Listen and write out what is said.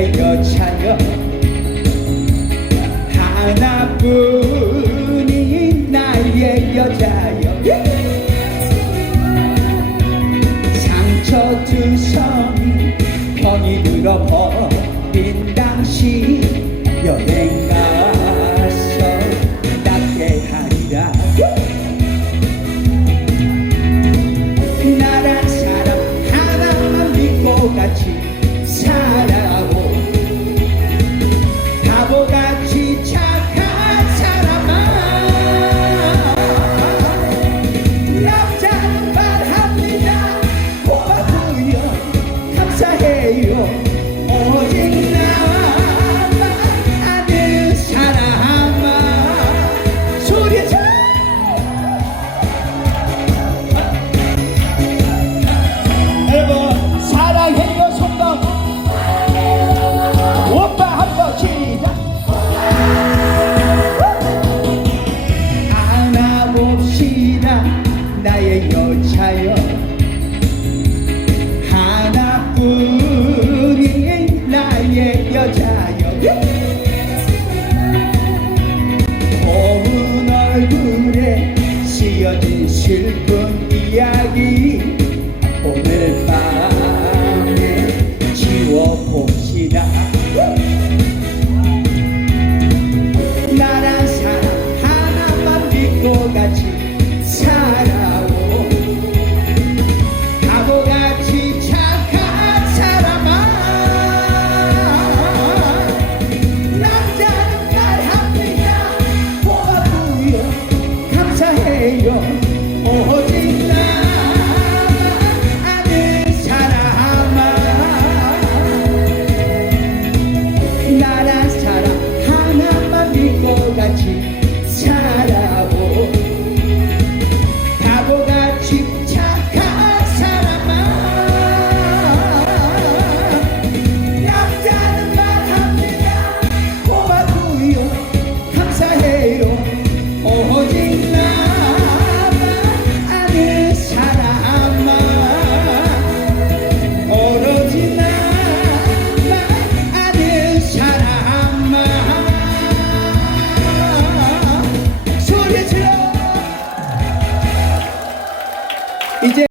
나의 여자여 하나뿐인 나의 여자여. 상처 두성이 편히 들어버린 당신 여행 가서 낫게 하리라. 나란 사람 하나만 믿고 같이 我应。 슬픈 이야기.